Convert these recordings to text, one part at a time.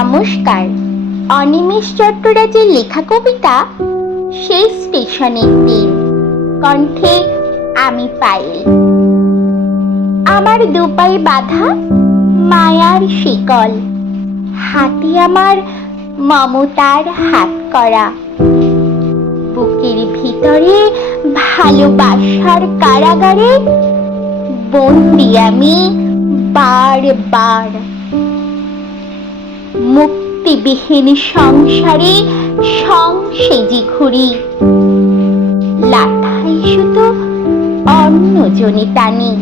নমস্কার। অনিমেষ চট্টরাজের লেখা কবিতা সেই স্টেশনের দিন। কণ্ঠে আমি পাইল আমার দুপাই বাঁধা মায়ার শিকল। হাতে আমার মমতার হাত করা। বুকের ভিতরে ভালোবাসার কারাগারে বন্দি আমি বার বার মুক্তিবিহীন সংসারে সংসেজি ঘুরি। লাঠাই শুধু অন্যজনে টানি।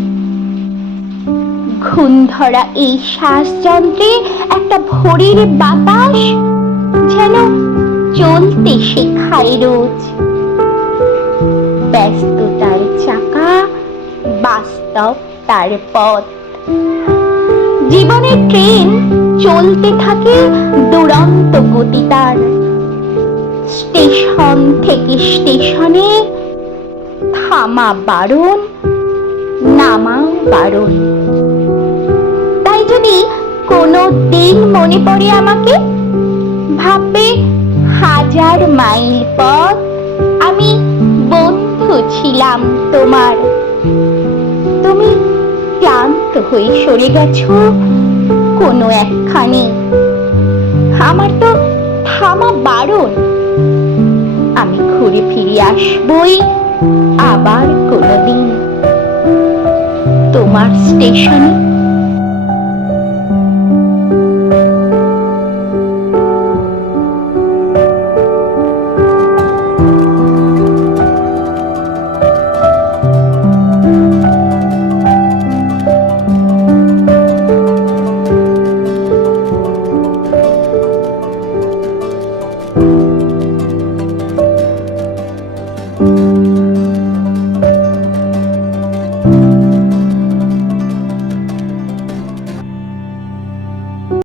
ঘুণ ধরা এই শ্বাসযন্ত্রে একটা ভোরের বাতাস যেন চলতে শেখায় রোজ। ব্যস্ততার চাকা বাস্তব তার পথ। জীবনের ট্রেন চলতে থাকে দুরন্ত গতি তার। স্টেশন থেকে স্টেশনে থামা বারণ নামাও বারণ। তাই যদি কোনো দিন মনে পড়ে আমাকে, ভাববে হাজার মাইল পথ আমি বন্ধু ছিলাম তোমার। তুমি ক্লান্ত হয়ে সরে গেছো কোনো একখানে। আমার তো থামা বারণ। আমি ঘুরে ফিরে আসবই আবার কোনোদিন। তোমার স্টেশনে